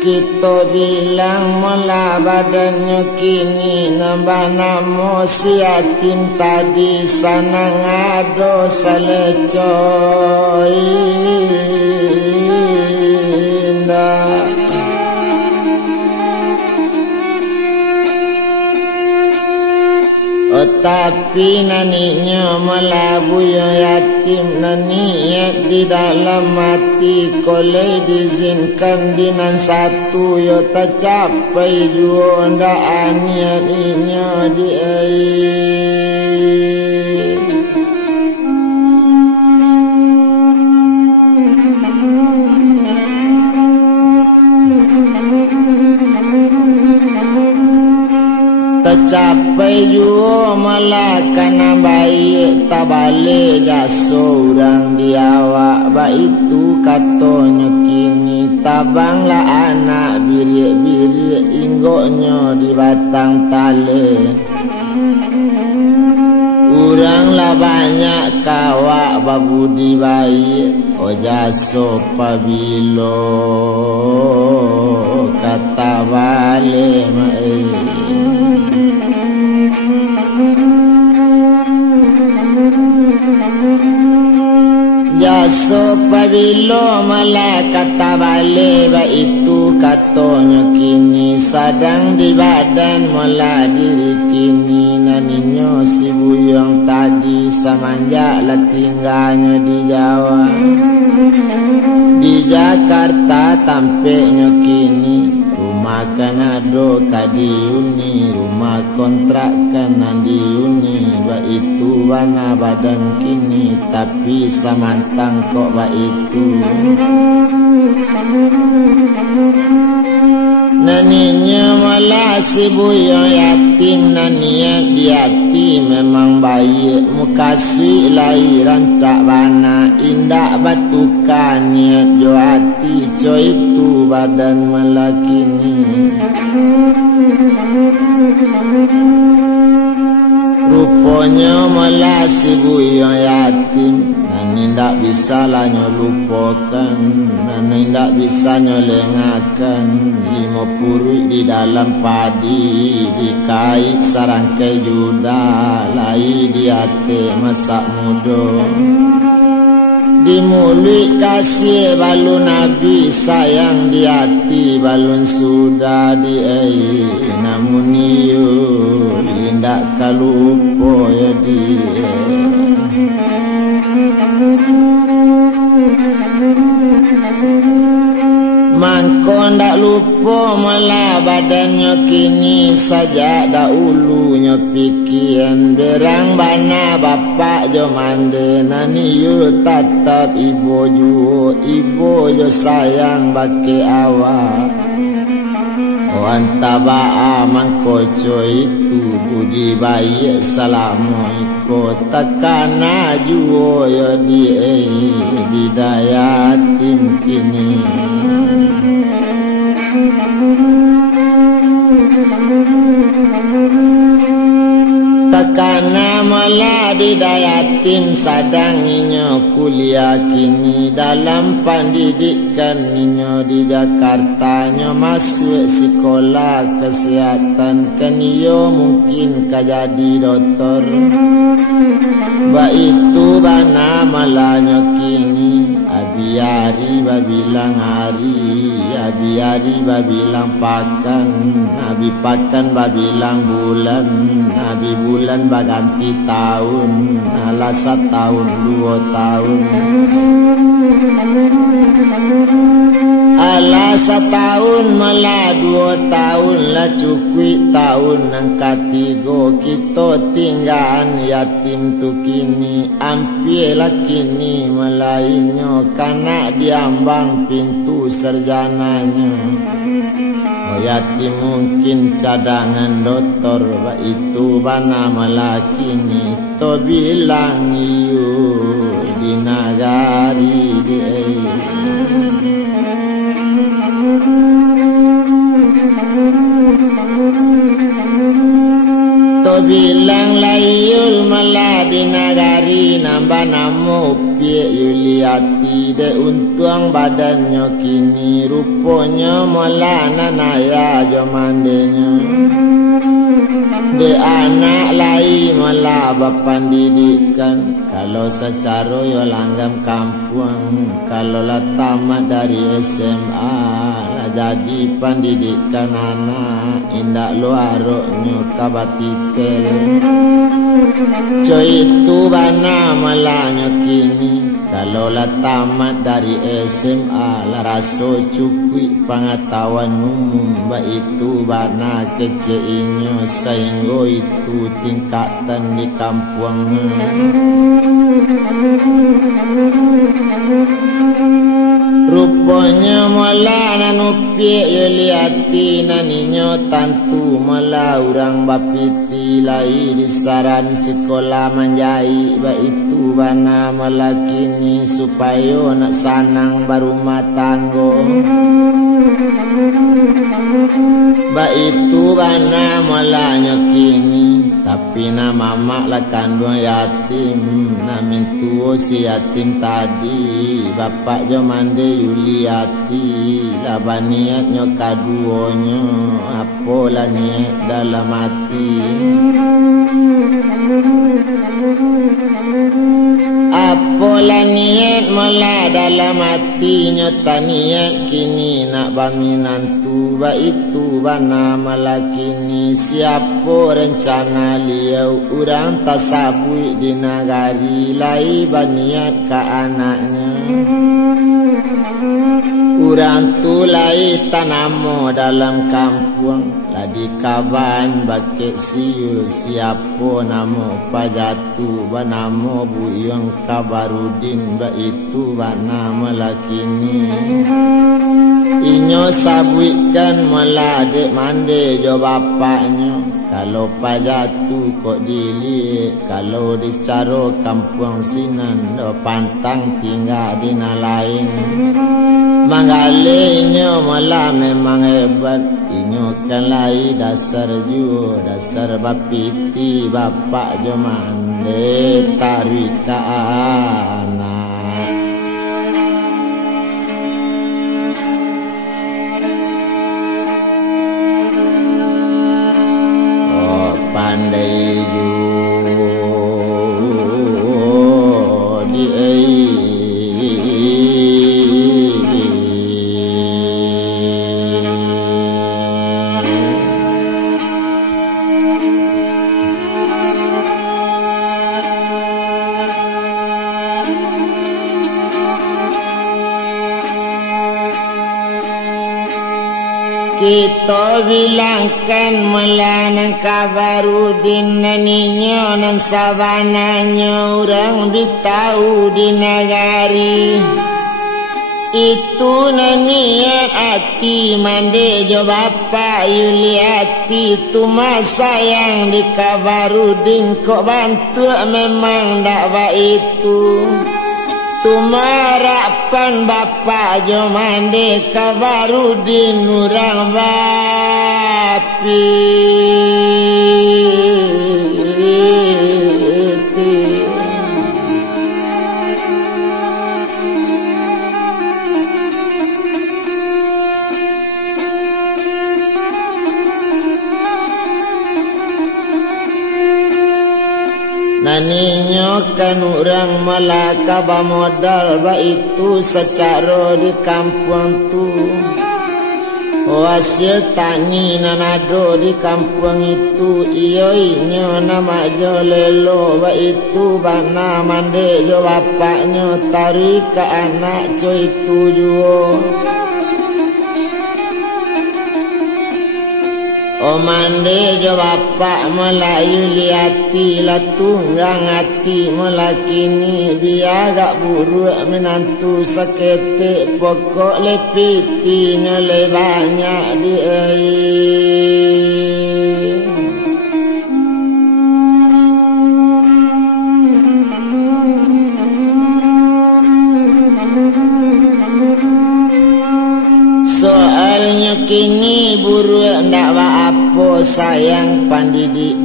Kita bilang mula badannya kini nambah namo si yatim tadi sana ngado salecoy indah. Oh tapi naninya melabu yang yatim naniat di dalam hati kolej diizinkan dinan satu yo tak capai jua ndak aniat inya di capai jua malah kana baik tak balik gaso orang diawak ba itu katanya kini tabanglah anak birik-birik inggoknya di batang tali. Uranglah banyak kawak babudi baik ojaso pabilo kata balik mai. Jaso pabilo malah kata balik ba itu katanya kini sadang di badan mula diri kini naninyo si buyong tadi semenjak lah tinggalnya di Jawa di Jakarta tampaknya kini rumah kanado kadiuni rumah kontrakan nandiuni ba itu wana badan kini tapi samantang kok ba itu naninya malah si buyong yatim naniat di hati memang baik mukasih lahiran cak bana indah batukan niat jo hati co itu badan melakini rupanya malah si buyong yatim nani ndak bisa lah nyolupokan nani ndak bisa nyolengakan lima purui di dalam padi dikait sarangkai juda lai di hati masa muda di mulut kasih balun nabi sayang di hati balun sudah di namun iyo lindak kalupo ya dia mangko ndak lupa malah badannya kini saja dahulunya pikiran berang bana bapak jo mande nani yo tatap ibu jo sayang bake awak antaba mangko co itu budi baik salamu iko takana juo yo di daya tim kini takana malah di daya tim sadanginya kuliah kini dalam pendidikan ninyo di Jakarta nyo masuk sekolah kesehatan keniyo mungkin kajadi doktor ba itu bana malahnya kini abiari babilang hari abiari babilang pakan abi pakan babilang bulan abi bulan baganti tahun alah setahun 2 tahun alah setahun malah 2 tahun lah cukui tahun nang katigo kita tinggalan yatim tu kini ampie lah kini melainnya kanak diambang pintu sarjananya yatim mungkin cadangan doktor ba itu bana malakini to bilang iyo di nagari to bilang layul malah di nagari nambah namo pie yuliati dek untung badannya kini rupanya molana naya jo mandenya. De anak lai malah bapan didikan. Kalau secara yo langgam kampung, kalau lah tamat dari SMA lah jadi pendidikan anak indak luaroknya kabatitel. Coy itu bana malahnya kini. Kalau lah tamat dari SMA lah raso cukup pengetahuan umum. Ba itu bana keceinyo sehingga itu tingkatan di kampungnya. Rupanya mula nanupi yo liati naninyo tantu mula urang bapiti lai di saran sekolah manjai. Ba itu bana mula kini supaya nak sanang berumah tangga. Ba itu bana mulanya kini. Tapi nama mak lah kandung yatim. Namin tuo si yatim tadi. Bapak jo mande Yuliati. Lah niatnya kaduonyo. Apalah niat dalam hati. Apalah niat mula dalam hatinya. Taniat kini nak baminantu. Ba itu bana malah kini. Siapa rencana liau urang tasabui di nagari lai baniat ke anaknya. Urang tu lai tanamo dalam kampung. Lah di kaban bakek siul siapa namo pajatu ba namo Buyong Kabarudin. Ba itu ba nama lakini. Inyo sabuikan mula dek mande jo bapaknya. Kalau pajatu kok dilihat. Kalau dicaro kampung sinan do pantang tinggal di lain. Manggalinya mula memang hebat. Inyo kan lai dasar ju dasar bapiti bapak jo mande tarika anak. Pandai ju di kita bilangkan melanang Kabarudin naninyo nan sabananya orang bitau di nagari. Itu nanian hati mande jo bapak Yuliati. Tu masa yang di Kabarudin kok bantu memang dak baik itu. Tumarapan bapak jo mande Kabarudin urang bapi. Naninyo kan orang Malaka bamodal ba itu secara di kampung tu. Hasil tani nanado di kampung itu. Iyo inyo nama jo lelo ba itu bana mande jo bapaknya tarik ke anak co itu juo. O mande jo bapak Melayu liati la tunggang hati melakini biar gak buruk menantu sakete pokok lepitinya le banyak di soalnya kini buruk ndak apa sayang pandidik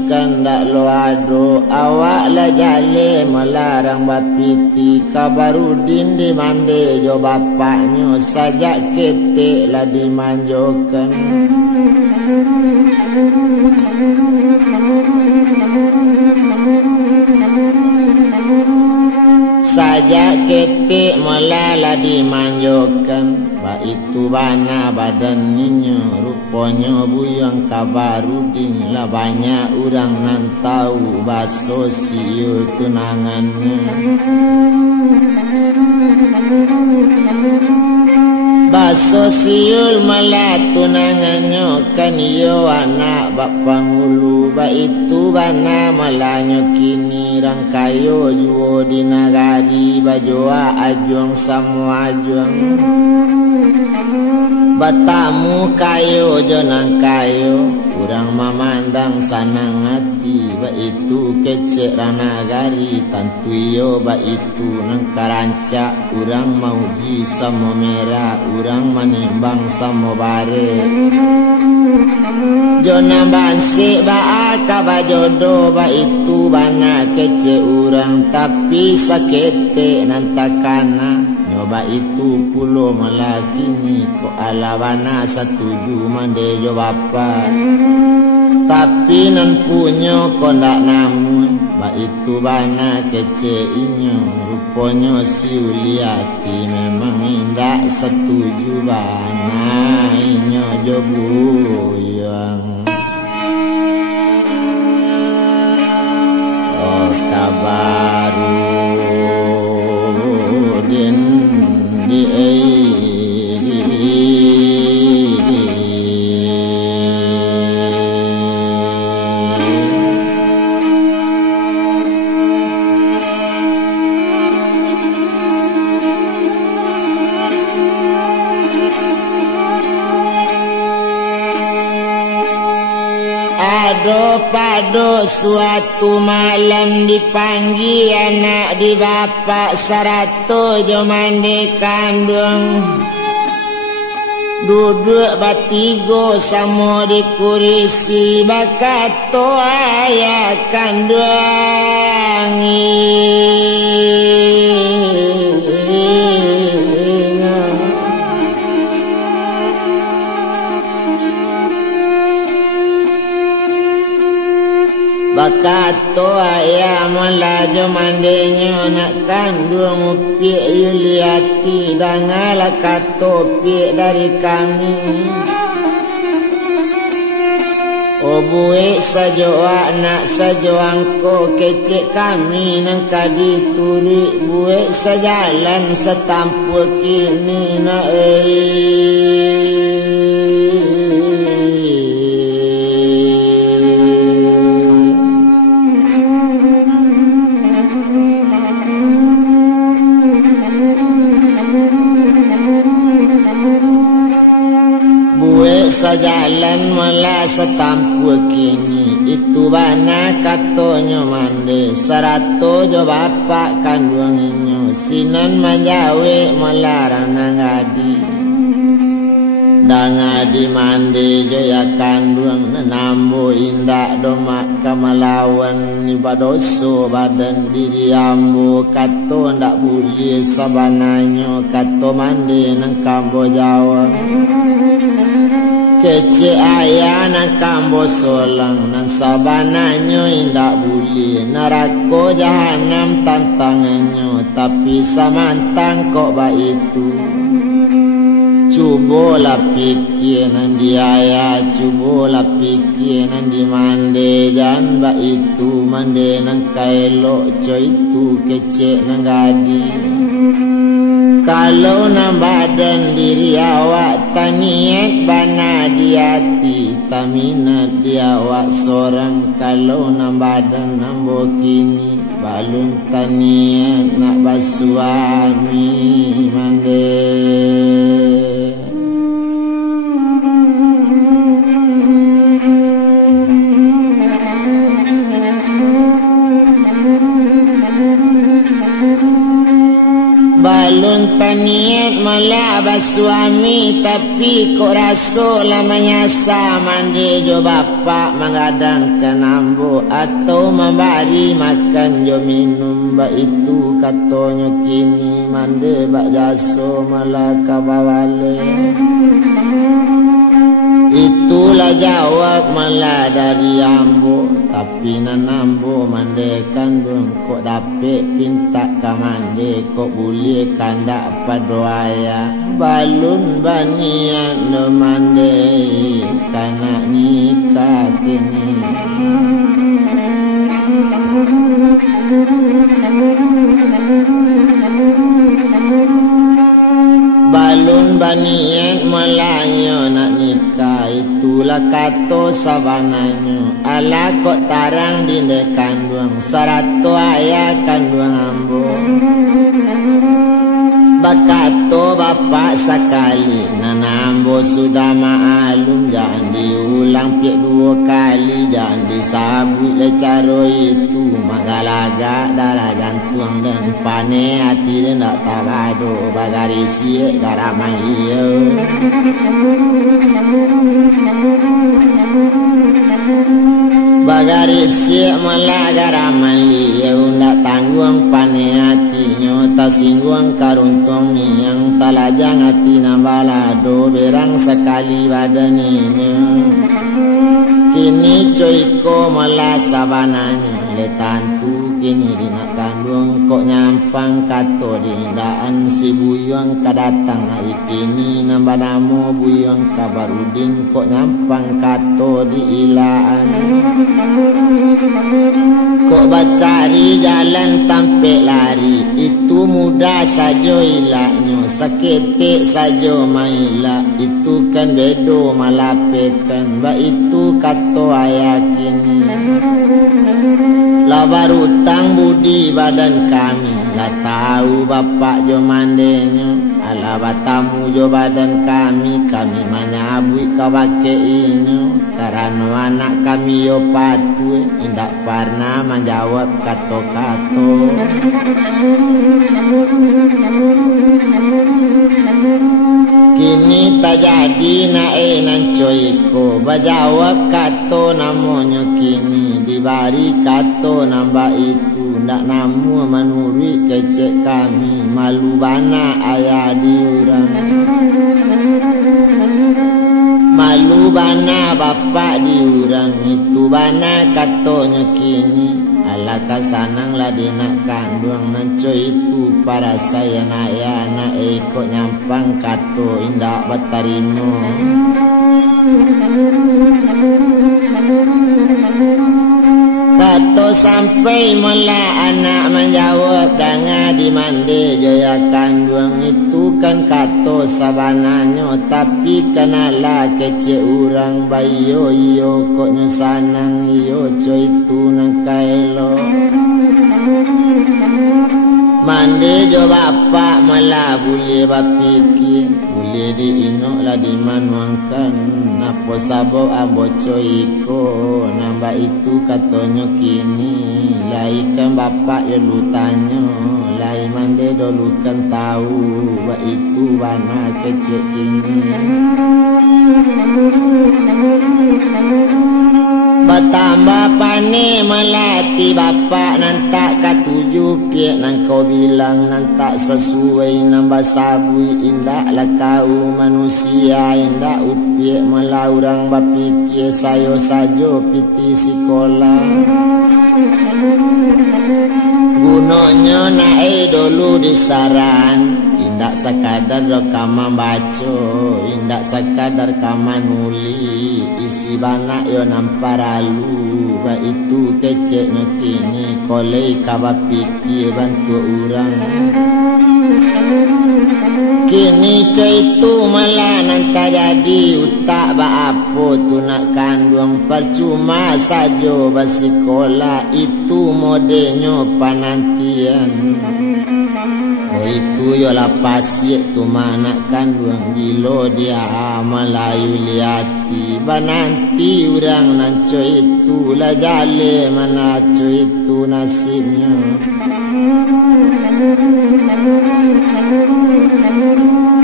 kan dak lo ado awak la jale melarang bapiti Kabarudin di mande jo bapaknya sajak ketek la dimanjokan sajak ketek melala dimanjokan ba itu bana badannya rupanya buyang Kabarudin lah banyak orang nan tahu baso siul tunangannya baso siul malah tunangannya kan iyo anak bak pangulu ba itu bana malanyo kini rang kayo juo di nagari bajoa ajuang semua ajuang batamu kayo jonang kayo urang mamandang sanang hati ba itu kecek ranagari tantu iyo ba itu nang karanca urang mauji samo merah urang manimbang samo bare jona bansi ba akaba jodoh ba itu bana kecek urang tapi sakete nantakana nyoba itu pulo melaki ni ko alawana setuju mande jo bapa tapi nan punyo ko ndak namun ba itu bana kece inyo ruponyo si uliati memang indak setuju bana inyo jo buyang oh Kabarudin Pado suatu malam dipanggil anak di bapak sarato jo mande kandung duduk batigo samo di kurisi bakato ayah kandungi bakato ayah melajo mandenyo nak kandung upi yuliati dangala kato pi dari kami obue sajoa nak sajoangko kecek kami nang kadi turi bue sajalan setampu kini na sajalan mula setampu kini itu bana katonyo mande sarato jo bapak kandunginyo sinan majawe melarang nangadi dangadi mande jo ya kandung nambo indak domak kamalawan ni badoso badan diri ambo kato ndak boleh sabananyo kato mande nang kambo Jawa kece ayah nak kambo solang nan sabananyo indak boleh neraka jahanam tantangannya tapi samantang kok ba itu cubolah pikir nan di ayah cubolah pikir nan di mande jan ba itu mande nang kaelo co itu kece nang gadi kalau nam badan diri awak taniat bana di hati taminat di awak seorang kalau nam badan nambo kini balun taniat nak basuami mande balun taniat malah bersuami tapi kok rasa lamanya mandi jo bapak mengadangkan ambo atau memberi makan jo minum ba itu katanya kini mandi bak jaso malah kabawale. Itulah jawab malah dari ambo tapi nan ambo mandekan dong kok dapet pinta ka mande kok boleh kandak padoaya balun banian no mande kana nikah kini. Balun banian Melayu nak nikah itulah kato sabananya ala kok tarang dinde kandung sarato ayah kandung ambo bakato bapak sekali nana ambo sudah maalum jangan diulang piak 2 kali jangan disabut lecaro itu magalaga darah jantung dan pane hati dia nak tabado bagari siak darah manggil bagari siak malah darah manggil nak tanggung pane hatinya tak singgung karuntung yang talajang hati nambalado berang sekali badaninya kini coiko malah sabananya letantu kini dina kandung kok nyampang kato dindaan si buyong kadatang hari kini nambah namo buyong kabarudin kok nyampang kato di ilaan kok bacari jalan tampe lari itu mudah saja ilaknya seketik saja maila itu kan bedo malapekan ba itu kato ayah kini lah baru tang budi badan kami lah tahu bapak jo mandenya ala batamu jo badan kami menyabui kabake inyo karena anak kami yo patu indak pernah menjawab kato-kato kini tak jadi nan coiko bajawab kato namanya kini dibari kato nambah itu ndak namu manuri kecek kami malu bana ayah diurang malu bana bapak diurang itu bana katonya kini ala kasanang lah dinak kandung nanco itu para saya naya na kok nyampang kato indak batarimo kato sampai malah anak menjawab danga di mande joya kandung itu kan kato sabananya tapi kenalah kece urang bayo iyo kok nyesanang iyo coy itu nang kaelo mande jo bapak malah boleh bapikir boleh diinok lah dimanuangkan napo sabo ambo coiko nambah itu katanya kini laikan bapak ya lu tanya lai mande dulu kan tahu ba itu bana kecek kini bertambah pane melati bapak nantak katuju piak nang kau bilang nantak sesuai nambah sabui indak lah kau manusia indak upiak malah orang bapikir sayo sajo piti sekolah gunanya naik dulu disaran indak sekadar rekaman baca indak sekadar kaman nuli isi banak yo namparalu ba itu keceknya kini kolei kaba pikir bantu orang kini coy itu malah nanta jadi utak ba apa tu nak kandung percuma sajo basikola itu modenya panantian itu yo la pasir tu mana kandung gilo dia Melayu liati bananti urang nanco itu la jale mana co itu nasibnya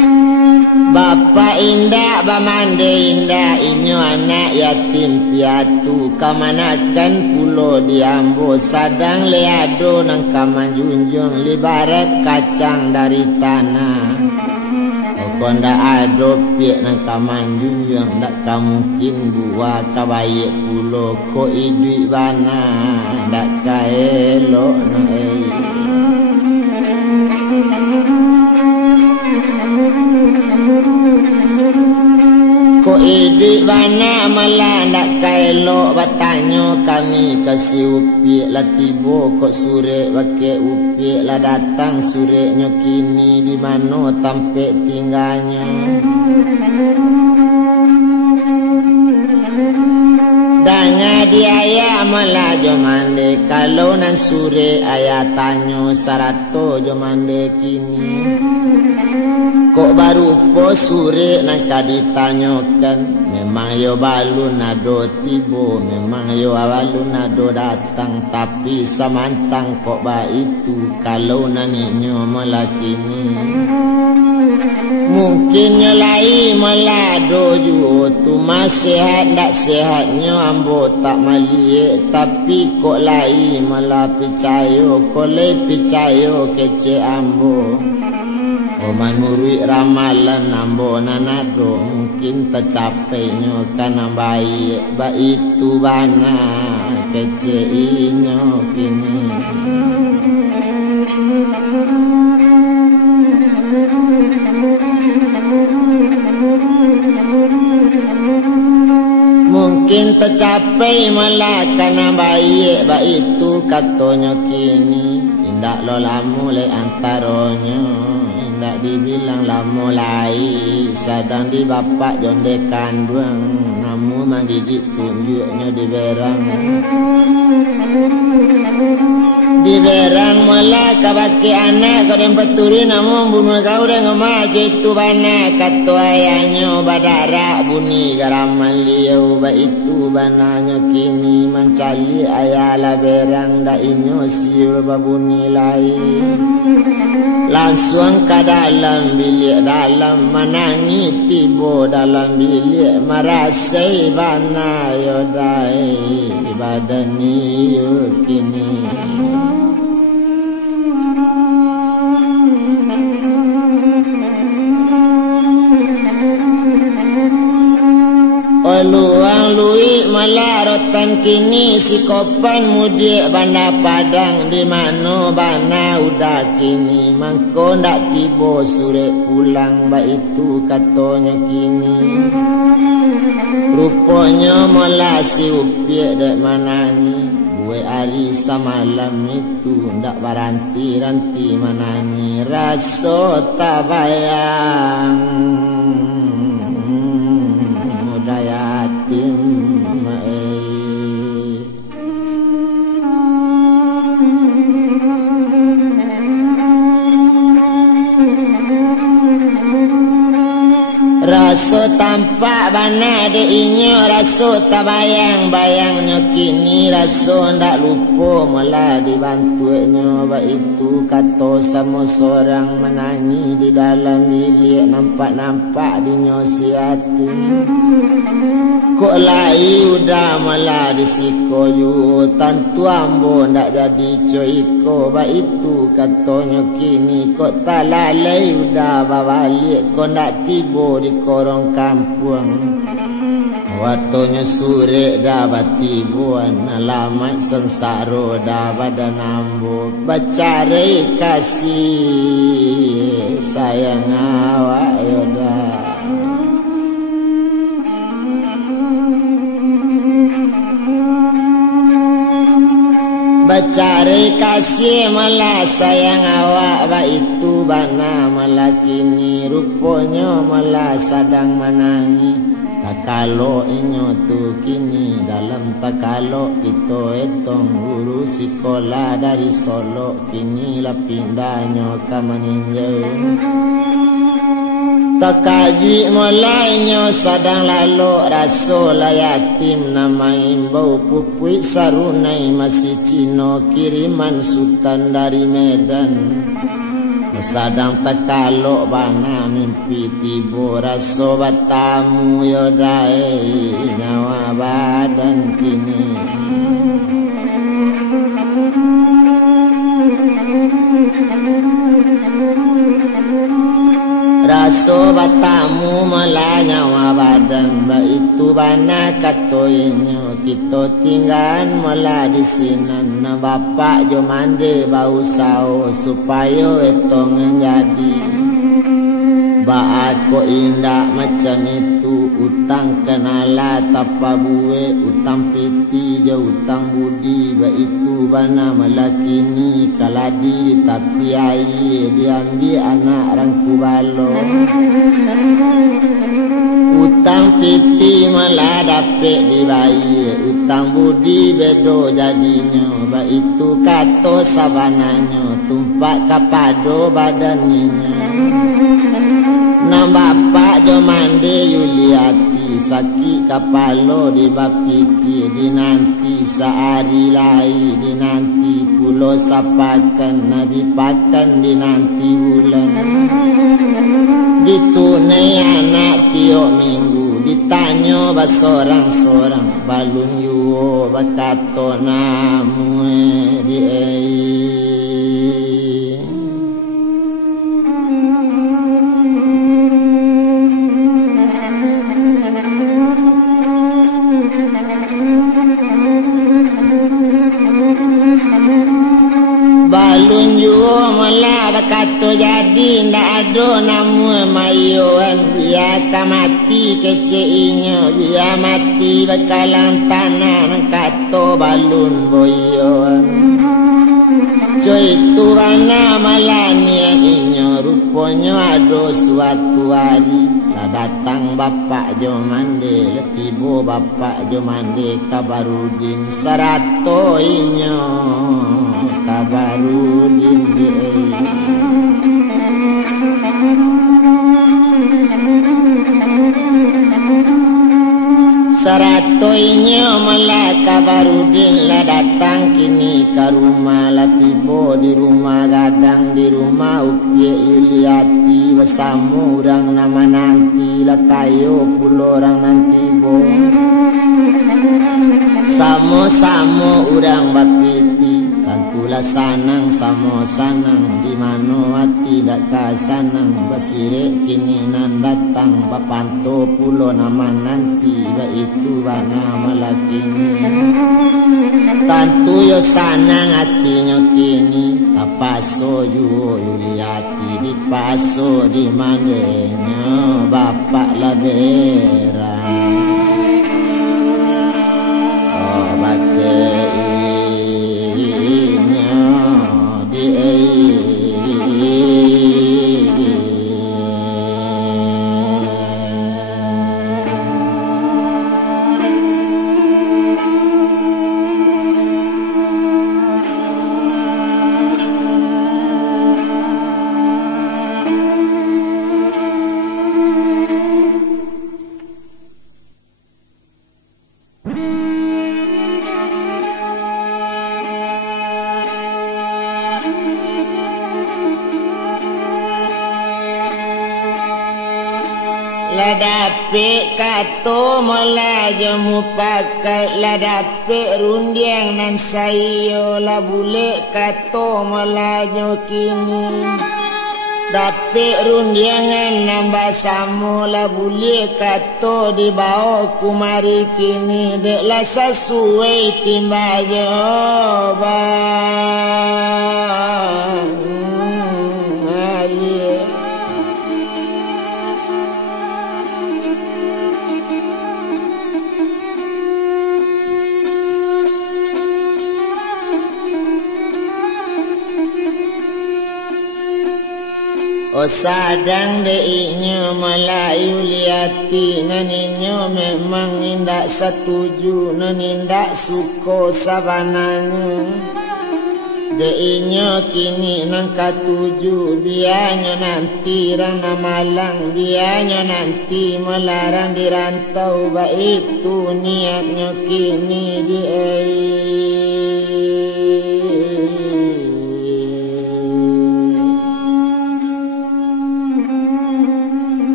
tampak bamande indah inyo anak yatim piatu kamanakan pulo diambo sadang leado nang kaman junjung libarat kacang dari tanah konda ado piek nang kaman junjung dak kamungkin buah kabaye pulo ko idui bana dak kaelo na ko idui bana malah ndak kaelo batanyo kami kasih upi latibo kok sure wake upi lah datang sure nyokini di mano tampe tinggalnya danga diaya malah jomande kalau nan sure ayatanyo sarato jomande kini kok baru po sure nang kaditanyokan memang yo balu nado tibo memang yo awalu nado datang tapi samantang kok ba itu kalau naninyo melakini mungkin nyolai melado ju tu sehat ndak sehatnya ambo tak malie tapi kok lai malah picayo kole picayo kece ambo o manurui ramalan ambo nanado mungkin tercapai nyo kana baik ba itu bana kece inyo kini mungkin tercapai malah kana baik ba itu katonyo kini indak lo lamu le antaronyo ndak dibilang lamo lai sadang di bapak jonde kandung namu manggigit tunjuknya di berang malah kabaki anak kau dan peturi namun bunuh kau dan ngemaju itu bana katu ayahnya badara bunyi garaman liau ba itu bananya kini mencali ayah lah berang dak inyo siur babuni lain langsung ke dalam bilik dalam menangi tibo dalam bilik merasai bana yodai badani kini luang lui malah rotan kini si kopan mudik banda padang di mano bana udah kini mangko ndak tibo sure pulang ba itu katonya kini rupanya malah si upiek dek manani buai hari samalam itu ndak baranti-ranti manani raso tak bayang raso tampak bana de inyo raso tabayang-bayangnya kini raso ndak lupa malah dibantunya ba itu kato sama seorang menangi di dalam bilik nampak-nampak dinyo si hati kok lai udah malah disiko yu tantu ambo ndak jadi coiko ba itu katonya kini kok tak lalai udah balik kok ndak tibo di korong kampung waktunya sore dapat tibuan alamat sensaro dapat dan ambo bacare kasih sayang awak yoda bacare kasih malah sayang awak ba itu bana malah kini rupanya malah sadang menangi takalo inyo tu kini dalam takalo itu etong guru sekolah dari Solo kini lah pindahnya ke Meninjau takajui mulainya sadang lalu rasul yatim nama imbau pupui sarunai masih Cino kiriman sultan dari Medan Sadang tekalok bana mimpi tibo raso batamu yodai nyawa badan kini raso batamu malah nyawa badan ba itu bana katoinyo kita tinggal malah di sinan na bapak jo mande bau sao supaya etong jadi baat ko indah macam itu utang kenala tapa buwe utang piti jo utang budi ba itu bana malakini kaladi tapi air diambil anak rangku balo utang piti malah dapet di bayi utang budi bedo jadinya ba itu kato sabananya tumpak kapado badannya na bapak jo mande Yuliati sakit kapalo di bapiki di nanti sehari lai di nanti pulau sapakan nabi pakan di nanti bulan ditunai anak tiok minggu ditanyo basorang-sorang balun yuo bakato namu di balun yuo malah bakato jadi ndak ada nama mayuan biar mati keceinyo biar mati bakalan tanah kato balun boyoan coy itu bana malah niat inyo rupanya ada suatu hari lah datang bapak jo mande letibo bapak jo mande Kabarudin sarato inyo Kabarudin sarato inyo malah Kabarudin lah datang kini ke rumah latibo di rumah gadang di rumah Upie Yuliati bersama orang nama nanti lah kayo pulau orang nanti bo sama-sama orang bapiti tentulah sanang sama sanang di mana hati dak kasanang basirik kini nan datang bapanto pulau nama nanti ba itu bana malakini tentu yo sanang hatinya kini apa so Yuliati di paso di mandenya bapak laberan Ladape kato melaja mupakat ladape rundiang nan sayo la bule kato melajo kini dape rundiangan nambah samo la bule kato di bawah kumari kini dek la sesuai timba jawaban O sadang deinyo Melayu liati naninyo memang indak setuju nanindak suko sabananya deinyo kini nang katuju biarnya nanti rana malang biarnya nanti melarang dirantau ba itu niatnya kini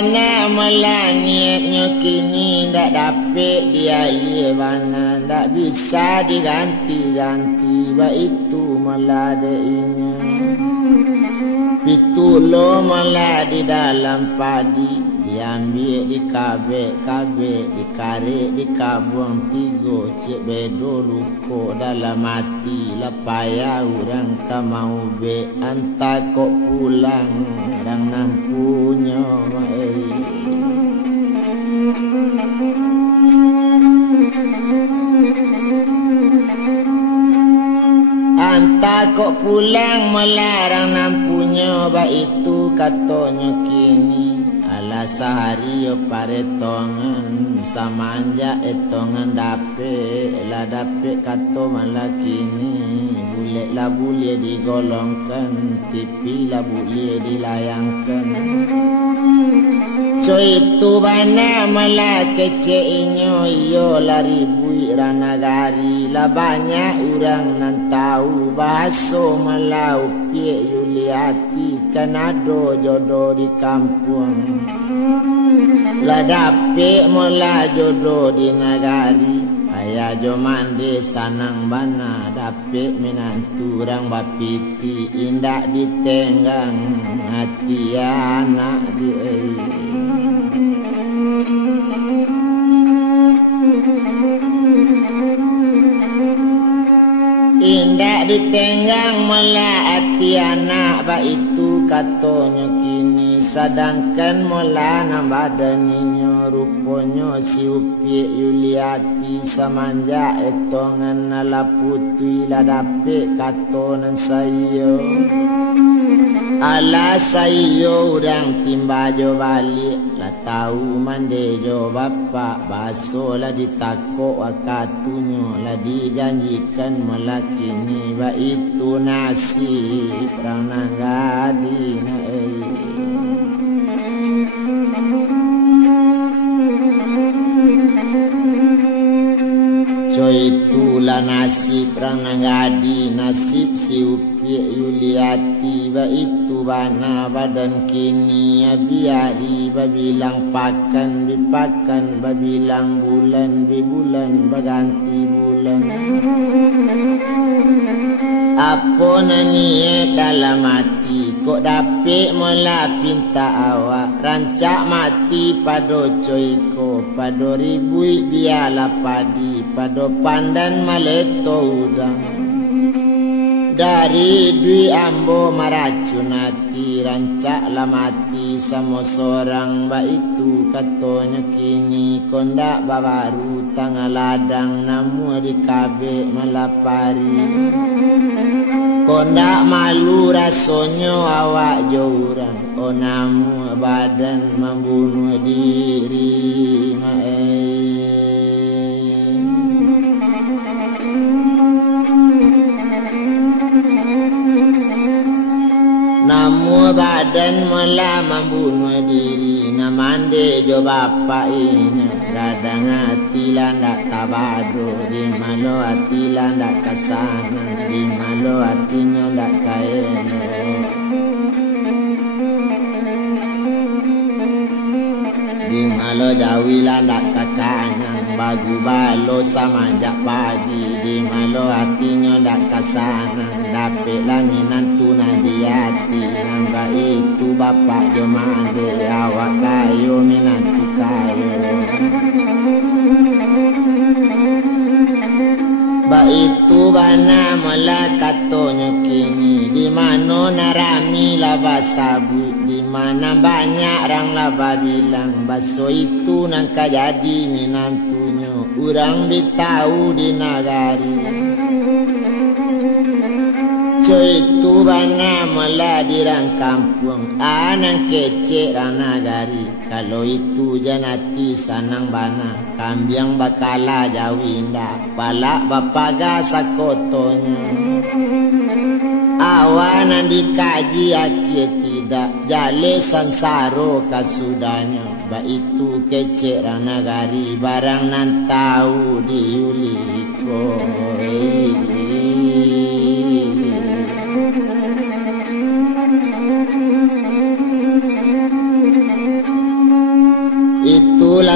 bana melaniatnya kini ndak dapet dia ye bana ndak bisa diganti-ganti ba itu meladainya pitulo malah di dalam padi diambil di kabe dikarik di kabung tigo cek bedo luko dalam mati lapaya orang kamau be anta kok pulang orang nampunya anta kok pulang melarang nampunya ba itu katanya kini ala sehari yo paretongan samanja etongan dape la dape kato malah kini bule la bule digolongkan tipi la bule dilayangkan coy itu bana malah kece inyo iyo lari bui ranagari la banyak orang nan tahu bahaso malah upie yuliati kanado jodoh di kampung la dape mola jodoh di nagari ayah jo mande sanang bana dape menantu orang bapiti indak ditenggang hati anak di indak ditenggang mola hati anak ba itu katanya kini sedangkan mola nambadaninya rupanya si upie yuliati samanja etongan nala putui la dape katonan sayo ala sayo urang timba jo balik la tahu mande jo bapak baso la ditako wakatunya la dijanjikan melakini ba itu nasib ranagadi na itulah nasib ranagadi nasib si upie yuliati ba itu bana badan kini biari babilang pakan bipakan babilang bulan bibulan baganti bulan apa nani dalam hati kok dapet mola pinta awak rancak mati pado coiko pado ribui biala padi pado pandan maleto udang dari dui ambo maracun hati rancak lah mati sama seorang ba itu katanya kini kondak babaru tanggal ladang namu di kabe malapari kondak malu rasonyo awak jorang o namu badan membunuh diri namu badan mula membunuh diri namande jo bapak ini radang hati landak tabado di malo hati landak kasana di malo hatinya ndak kaeno di malo jawi landak kakanya bagu balo samanja pagi di malo hatinya ndak kasana dapet laminan tuna di hati namba itu bapak jo mande awak kayo minantu kayo ba itu bana mala katanya kini di mana narami laba sabu di mana banyak orang laba bilang baso itu nangka jadi minantunya urang bitau di nagari itu bana mala dirang kampung anang kece ranagari kalau itu janati sanang bana kambiang bakala jawinda pala bapaga sakotonya awanan dikaji akhir tidak jale sansaro kasudanya ba itu kece ranagari barang nan tahu diuliko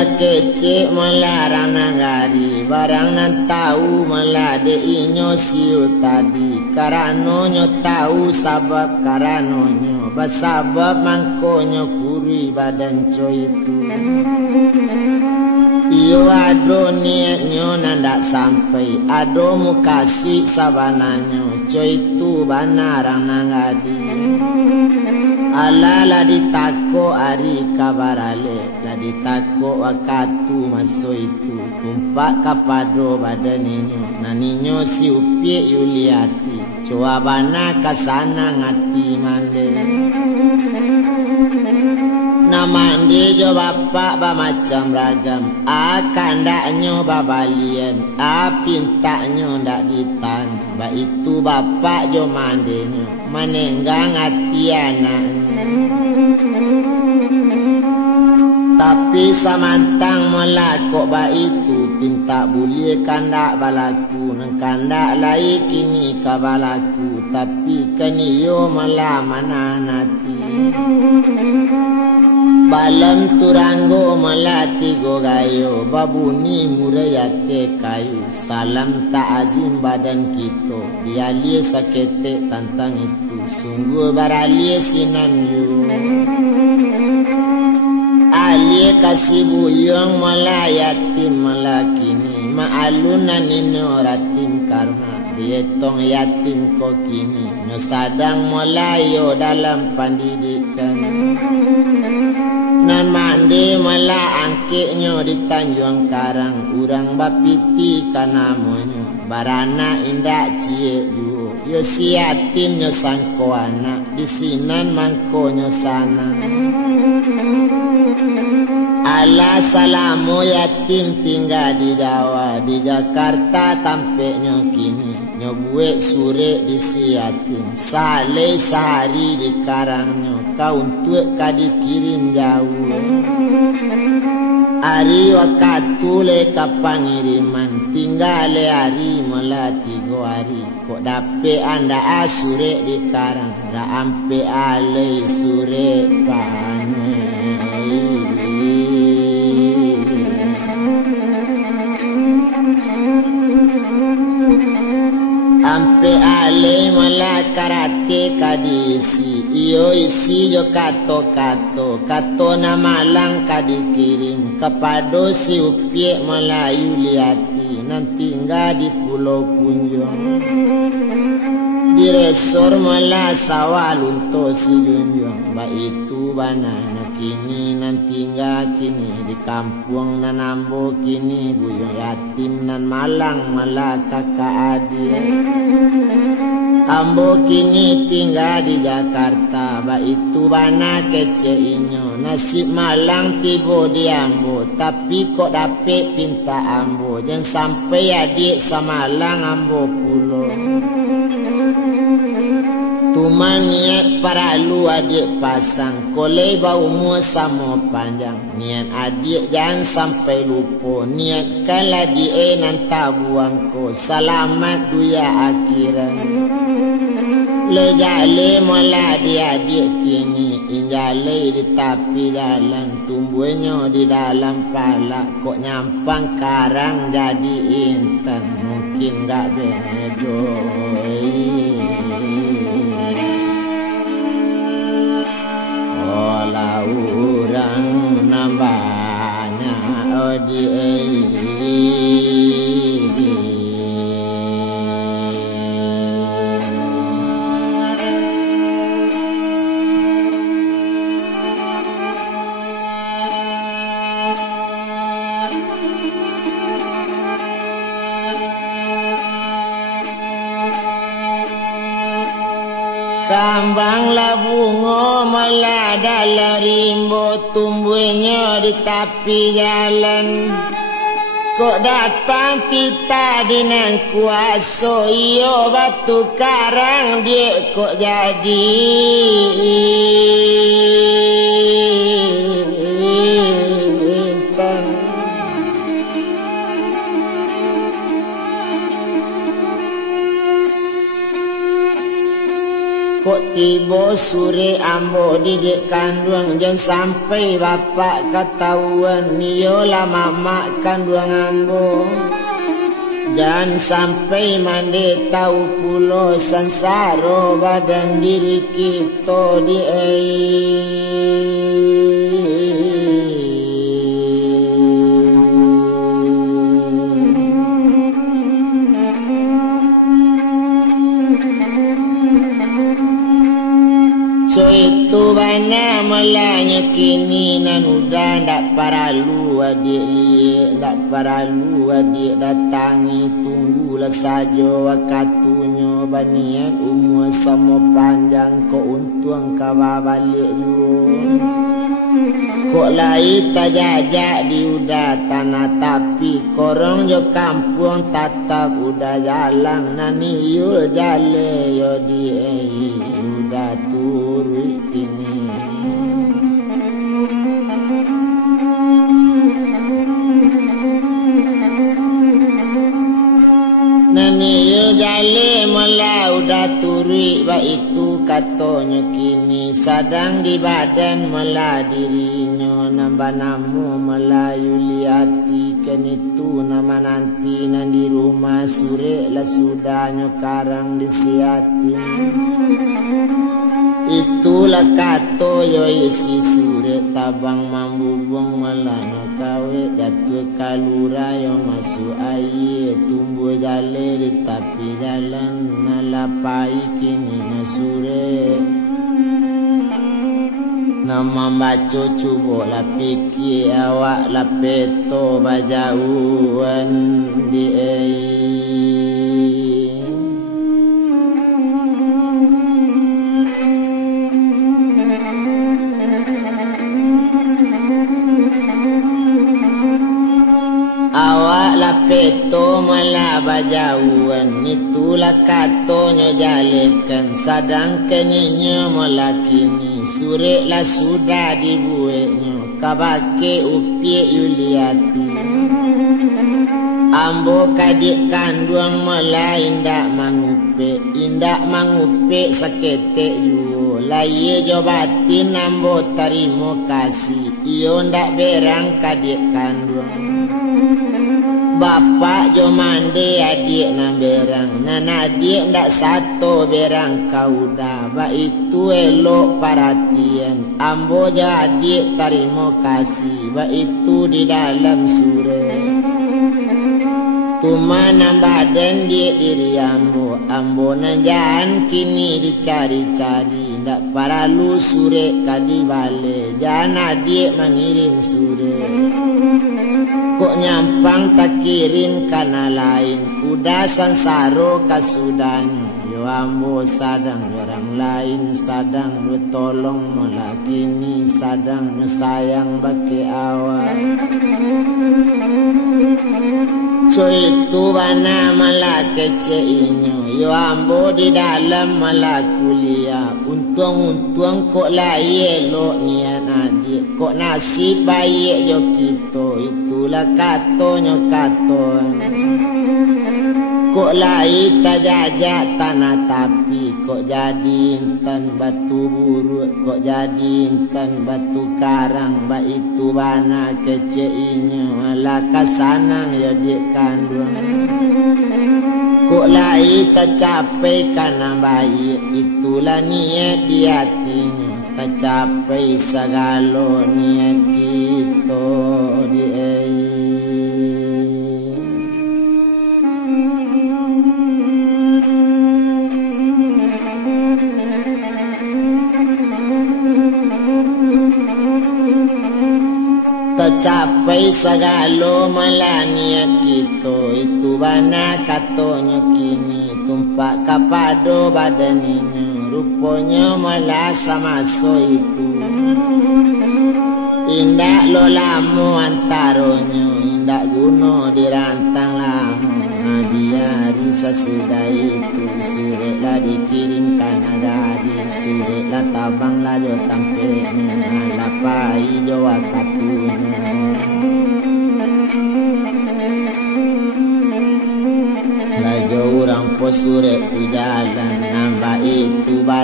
kece melarang nangari barang nan tahu melade inyo siu tadi karanonyo tahu sabab karanonyo basabab mangkonyo kuri badan coy itu iyo ado niatnyo nandak sampai ado mukasui sabananyo coy itu banarang nangadi ala la ditako ari kabarale la ditako wakatu maso itu tumpak kapado badaninyo naninyo si upie yuliati coabana kasana ngati mande namande jo bapak ba macam ragam akandaknyo babalian pintaknyo ndak ditan ba itu bapak jo mandenyo manenggang hati anaknya tapi samantang melakok ba itu pinta boleh kandak balaku nang kandak lai kini kabalaku tapi kaniyo malamana nati balam turanggo melati gogayo babuni murayate kayu salam ta'azim badan kita dialie sakete tantang itu sungguh baralie sinan yu alie kasih buyong malayatim malakini maalunan ino ratim karma dietong yatim kokini nyo sadang melayo dalam pendidikan nan mandi mala angkeknyo di Tanjung Karang urang bapiti kanamonyo barana indak cie ju yo si yatim nyo sangko anak di sinan mangkonyo sana ala salamu yatim tinggal di Jawa di Jakarta tampeknyo kini nyobuek sure di si yatim sale sehari di Karangnya kau untuk dikirim jauh hari waktu le kapangiriman tinggal le hari melati go hari kok dape anda asure di Karang dah ampe ale sure pane ampe ale mala karate kadisi iyo isi jo kato na malang kadikirim kepada si upie Melayu liati nanti tinggal di Pulau Punjong di resor mala sawal untuk si junjung ba itu banana kini nanti tinggal kini di kampung nan ambo kini buyung yatim nan malang mala kakak adik ambo kini tinggal di Jakarta ba itu bana kece inyo nasib malang tibo di ambo tapi kok dapet pinta ambo jangan sampai adik samalang ambo pulau Tuman niat para lu adik pasang kolei bau umur sama panjang niat adik jangan sampai lupa niat kala die nan tabuang ko selamat duya akhiran lejale mola adik kini injale di tepi jalan tumbuhnya di dalam pala kok nyampang karang jadi intan mungkin gak bedo olah urang nambahnya odi kambang labungo melada lerimbo tumbuhnya di tepi jalan kok datang kita dinang kuaso iyo batu karang dia kok jadi Kok tiba sore ambo didik kandung jangan sampai bapak ketahuan niyolah mamak kandung ambo. Jangan sampai mande tahu pulo sansaro badan diri kita di so itu bana melanya kini nan udah ndak paralu adik liye, ndak paralu adik datangi, tunggulah saja wakatunya banian umur sama panjang kok untung kawa balik dulu. Kok lai tajajak di udah tanah tapi korong jo kampung tatap udah jalan nani yul jale yo di udah turu ini. Nani yo jale mula udah turu ba itu katanya kini sadang di badan mula dirinya nambah namu Melayu liati kan itu nama nanti nan di rumah sore lah sudahnya karang disiatin. Itulah kato yo isi sure tabang mambubung melanya kawe jatuh kalura yo masuk air tumbuh jale di tepi jalan nalapai kini nasure. Nama baca cuba lah fikir awak lah peto bajauan di awak lah peto malah bajauan itulah katanya jalekan sadang keninya malah kini sore lah sudah dibuatnya kabake upie yuliati. Ambo kadik kandung malah indak mangupe sakete ju laye jobatin ambo tarimo kasih iyo ndak berang kadik kandung. Bapak jo mande adik nan berang nan adik ndak satu berang kau dah ba itu elok perhatian ambo jadi terima kasih ba itu di dalam surah tuma nambah dan dia diri ambo nan jangan kini dicari-cari ndak paralu surah kadi bale jangan adik mengirim surah. Kok nyampang tak kirim kana lain udah sansaro kasudahnya yo ambo sadang orang lain sadang tolong melakini sadang sayang bagi awak. So itu bana malah kece inyo yo ambo di dalam malah kuliah untung kok laye lo niat adik kok nasib baik yo kita itulah katanya kato kok lai tajajak tanah tapi kok jadi intan batu buruk kok jadi intan batu karang ba itu bana kece inyo malah kasanang yo dik kandung. Kok lai tercapai karena baik itulah niat di hatinya tercapai segala niat kita di tercapai segala malah niat kita itu bana katanya kini tumpak kapado badaninya rupanya malah sama so itu indak lo lamu antaronya indak guna dirantang lamu biari sesudah itu suretlah dikirimkan dari suretlah tabanglah jo tampeknya lapai jo wakatunya. Lajo orang posuret tu jalan nambah itu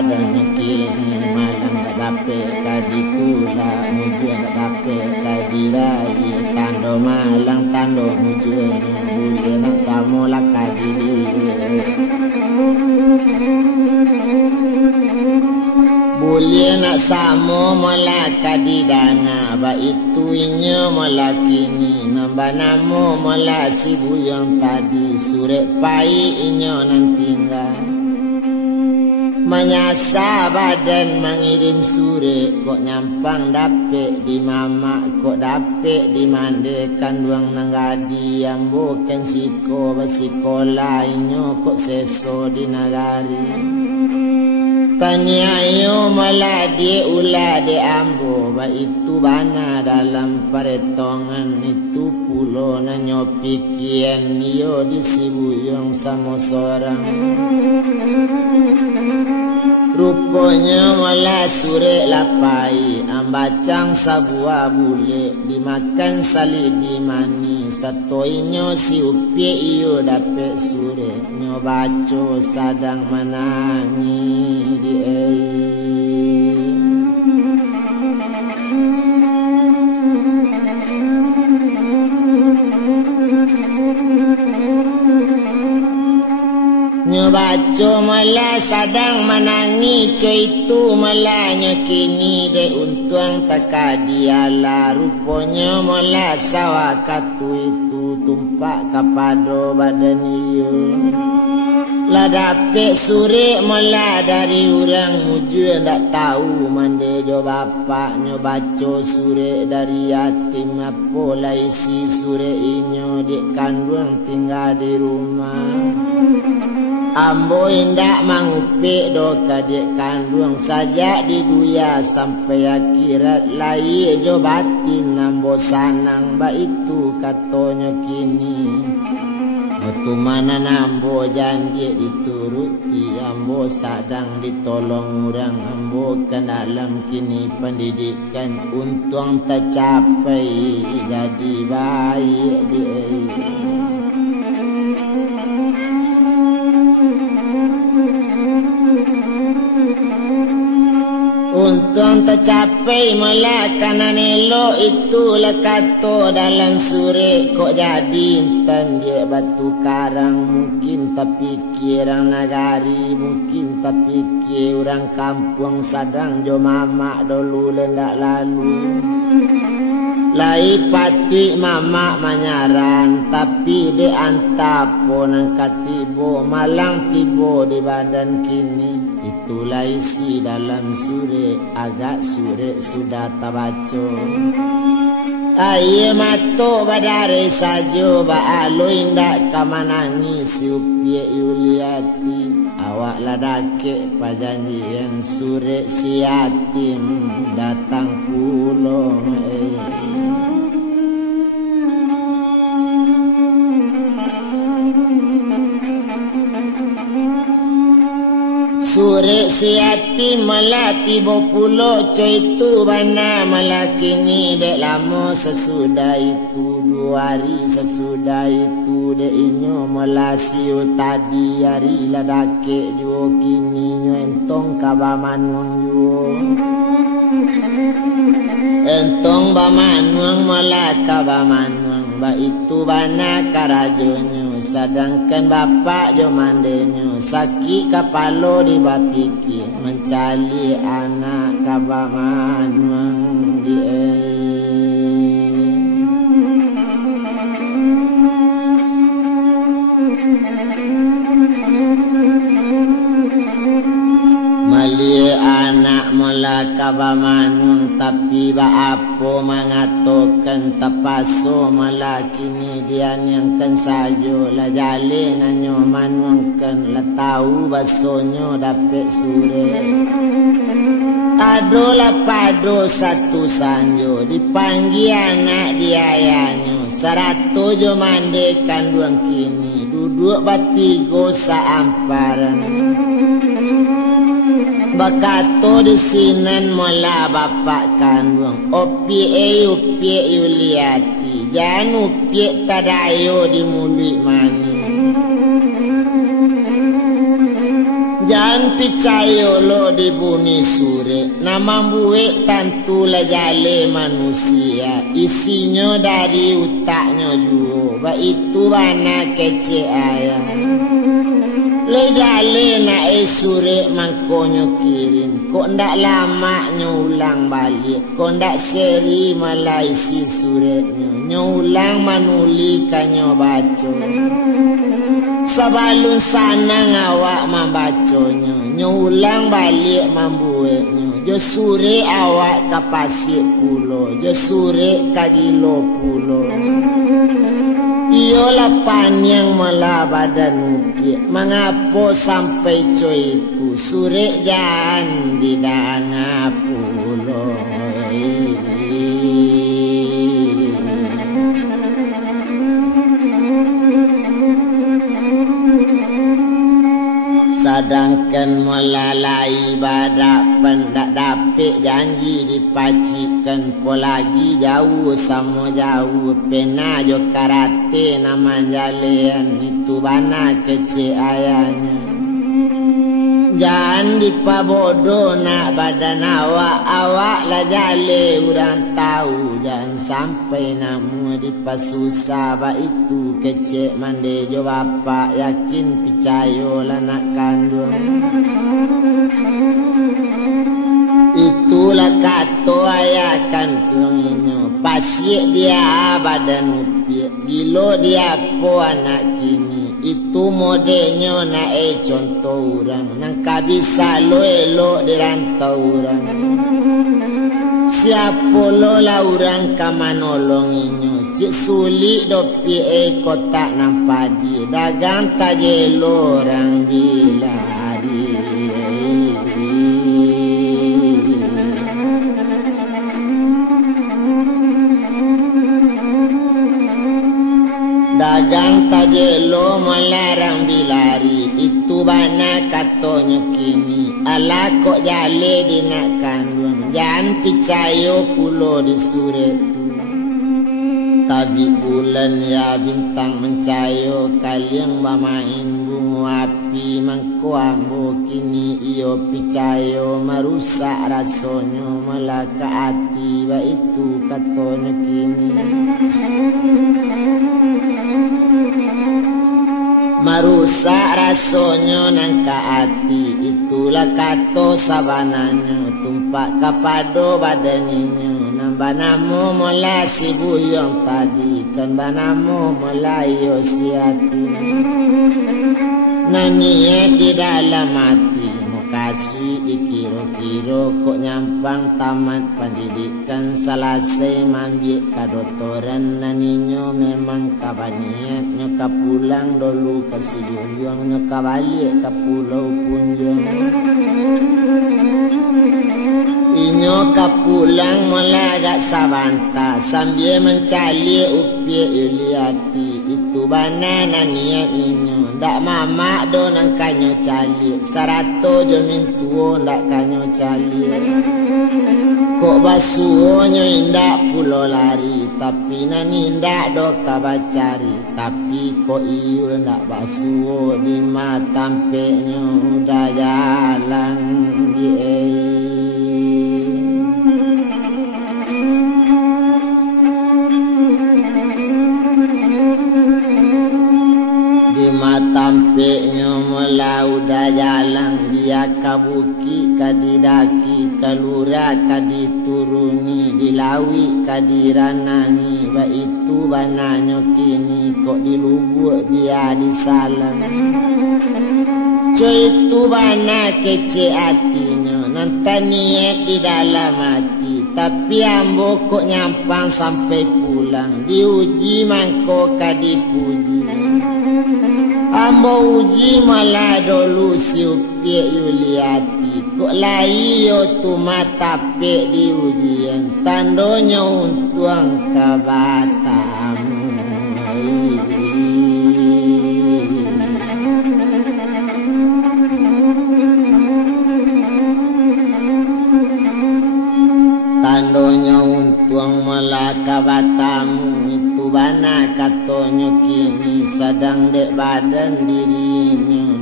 badan kini malam tak dapat kaditula mujur tak dapat kadirai tando malang tando mujur boleh nak samola kadiri boleh nak samo mola kadidanga ba itu inyo mola kini nambah namo mola si buyong tadi sure pai inyo nantinggal menyasa badan mengirim sure kok nyampang dapet di mama kok dapet di mandekan duang nanggadi yang bukan siko basikola inyo kok seso di nagari tanya yo maladi ulade ambo ba itu bana dalam paretongan itu pulo nanyo pikian yo di sibuyong sama sorang rupanya malah sure lapai ambacang sabua bule dimakan sali di mani satoinyo si upie iyo dapet sure nyo baco sadang manangi di baco malah sadang menangi coy itu malah nyokini de untuang takadiala rupanya malah sawakatu itu tumpak kapado badan iyo lah dapet sure malah dari orang muju ndak tahu mande jo bapak nyo baco sure dari yatim apola isi sure inyo dek kandung tinggal di rumah ambo indak mangupik doka dek kandung saja di duya sampai akhirat lai jo batin ambo sanang ba itu katonyo kini waktu mana nambo janji dituruti ambo sadang ditolong orang ambo kan dalam kini pendidikan untung tercapai jadi baik di untung tercapai malah kanan elok itu lekato dalam sure kok jadi intan dia batu karang mungkin tapi kirang nagari mungkin tapi orang kampung sadang jo mama dulu lendak lalu lai patui mama manyaran tapi de antapo nang katibo malang tibo di badan kini itulah isi dalam sure agak sure sudah tabaco aye mato badare sajo ba alo indak kamanangi si upie yuliati awak ladake pajanjian sure si yatim datang pulo sure si yatim malah tiba pulo coy itu bana malah kini dek lama sesudah itu 2 hari sesudah itu dek inyo malah siu tadi hari ladake juo kini nyo entong kabamanwang juo entong bamanwang malah kabamanwang ba itu bana karajonyo sedangkan bapak jo mandenyo sakit kapalo di bapiki mencari anak kabamanwang di mali anak mula kabamanwang tapi ba apo mengatakan tapaso malah kini dia yang kan sajo la jale nanyo manwang kan la tahu basonyo dapet sure ado la pado satu sanjo dipanggil anak diayanyo 100 jo mandekan duang kini duduk batigo saamparan bakato di sinan mola bapak kandung opie yuliati jangan upie tadayo di mulut mani jangan Jan picayo lo di bumi sure, nama buwe tantulah jale manusia, isinya dari utaknya juga, ba itu bana kece ayah. Le jale na sure mangkonyo kirim, kok ndak lama nyulang balik, kok ndak seri malah isi suretnya, nyulang manuli kanyo baca. Sabalun sana ngawak membaconyo, nyulang balik membuatnya. Jo sure awak kapasik pulo, jo sure kagilo pulo. Iyolah pan yang malah badan upi, mengapa sampai coy itu sure jangan di danga pulo. Sedangkan melalai badak pendak dapik janji dipacikan polagi jauh sama jauh pena jo karate nama jalian itu bana kece ayahnya. Jangan dipabodo nak badan awak lah jale urang tahu, jangan sampai namu dipasusah ba itu kecek mande jo bapak yakin picayo lah nak kandung. Itulah kato ayah kandungnya, pasik dia badan upi, gilo dia po anak kini. Itu modelnya na contoh orang, nang kabisa lo elok di rantau orang. Siapa lo lah orang kamanolonginyo, cik sulit dopi kotak nampadi, dagang tajelo orang bilari. Dagang tajelo melarang bilari, itu bana katonyo kini. Ala kok jale di nak kandung, jangan picayo pulo di sure tu. Tabi bulan ya bintang mencayo, kaliang bermain bunga api mangkuambo kini. Iyo picayo merusak rasonyo melaka hati, ba itu katonyo kini. Merusak rasonyo nangka hati, itulah kato sabananyo, tumpak kapado badaninyo. Nambah namo mula si buyong tadi, kan banamo mula iyo si hati. Naniat di dalam hati, mukasih dikiro-kiro, kok nyampang tamat pendidikan selesai mambil kadotoran. Naninyo memang kabaniat, nyoka pulang dulu ke Sijunjung, nyoka balik ke Pulau Punjung. Inyo ka pulang mula agak sabanta, sambil mencari upie Yuliati. Itu bana niat inyo, ndak mama do nang kanyo cali, sarato jo mintuo ndak kanyo cali. Kok basuonyo indak pulo lari, tapi nani ndak do kabacari. Tapi kok iyo ndak basuo di matampeknyo udah jalan die. Tampeknya mula udah jalan, biar kabuki kadidaki, kalura kadituruni, dilawi kadiranangi. Ba itu bananyo kini, kok dilubuk biar disalam. Coy itu bana kece hatinya, nanti niat di dalam hati, tapi ambo kok nyampang sampai pulang. Diuji mangko kadipuji, ambo uji malah dulu si upie Yuliati. Kok lai yo tu mata pe di ujian, tandonya untuang kabatamu. Tandonya untuang malah kabatamu. Bana katonyo kini sedang dek badan dirinya,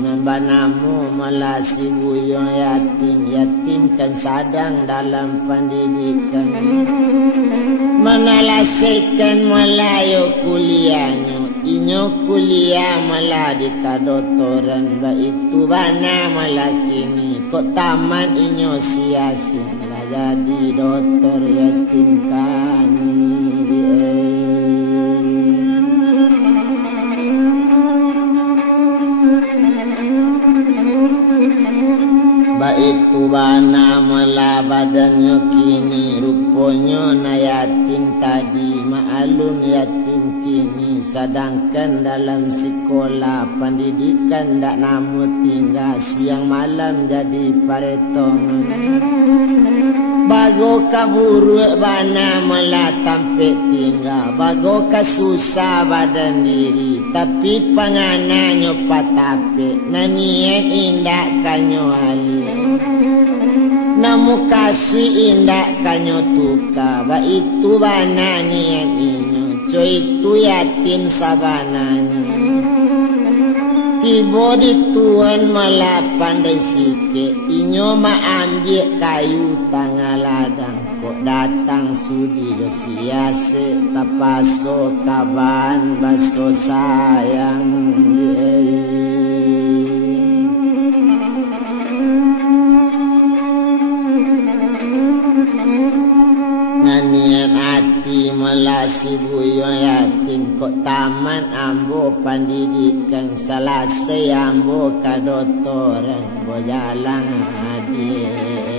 banamu melasi buyung yatim kan sadang dalam pendidikan menalasikan melayu kuliahnya inyo kuliah malah di kadotoran itu bana malah kini kok taman inyo sia-sia lah jadi doktor yatim kani itu bana malah badannya kini rupanya na yatim tadi ma'alun yatim kini sedangkan dalam sekolah pendidikan ndak namu tinggal siang malam jadi paretongan bago kaburu bana malah tampe tinggal bago kasusah badan diri tapi pangananyo patape nanien indak kanyo ali namu kasih indak kanyo tuka ba itu bana niat inyo co itu yatim sabananya tibo di tuan malah pandai sike inyo maambil kayu tangga ladang kok datang sudi do siase tapaso kaban baso sayang niat hati melasi buyung yatim kok taman ambo pendidikan selesai ambo kadotoran bojalang adik